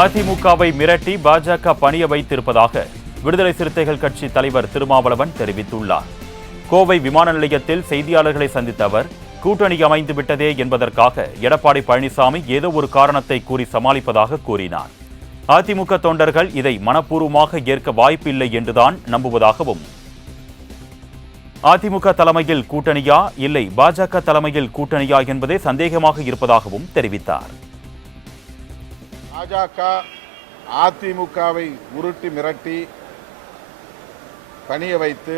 அதிமுகவை மிரட்டி பாஜக பணிய வைத்திருப்பதாக விடுதலை சிறுத்தைகள் கட்சி தலைவர் திருமாவளவன் தெரிவித்துள்ளார். கோவை விமான நிலையத்தில் செய்தியாளர்களை சந்தித்த அவர் கூட்டணி அமைந்து விட்டதே என்பதற்காக எடப்பாடி பழனிசாமி ஏதோ ஒரு காரணத்தை கூறி சமாளிப்பதாக கூறினார். அதிமுக தொண்டர்கள் இதை மனப்பூர்வமாக ஏற்க வாய்ப்பில்லை என்றுதான் நம்புவதாகவும் அதிமுக தலைமையில் கூட்டணியா இல்லை பாஜக தலைமையில் கூட்டணியா என்பதே சந்தேகமாக இருப்பதாகவும் தெரிவித்தார். பாஜக அதிமுகவை உருட்டி மிரட்டி பணிய வைத்து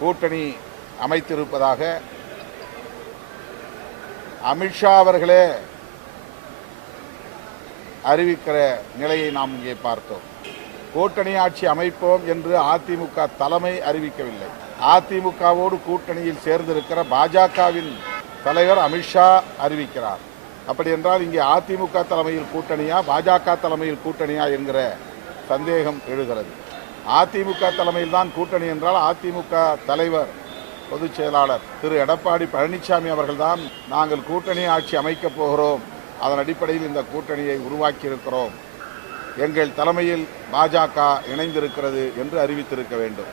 கூட்டணி அமைத்திருப்பதாக அமித்ஷா அவர்களே அறிவிக்கிற நிலையை நாம் இங்கே பார்த்தோம். கூட்டணி ஆட்சி அமைப்போம் என்று அதிமுக தலைமை அறிவிக்கவில்லை. அதிமுகவோடு கூட்டணியில் சேர்ந்திருக்கிற பாஜகவின் தலைவர் அமித்ஷா அறிவிக்கிறார். அப்படி என்றால் இங்கே அதிமுக தலைமையில் கூட்டணியா பாஜக தலைமையில் கூட்டணியா என்கிற சந்தேகம் எழுகிறது. அதிமுக தலைமையில் தான் கூட்டணி என்றால் அதிமுக தலைவர் பொதுச் செயலாளர் திரு எடப்பாடி பழனிசாமி அவர்கள்தான் நாங்கள் கூட்டணி ஆட்சி அமைக்கப் போகிறோம். அதன் அடிப்படையில் இந்த கூட்டணியை உருவாக்கியிருக்கிறோம். எங்கள் தலைமையில் பாஜக இணைந்திருக்கிறது என்று அறிவித்திருக்க வேண்டும்.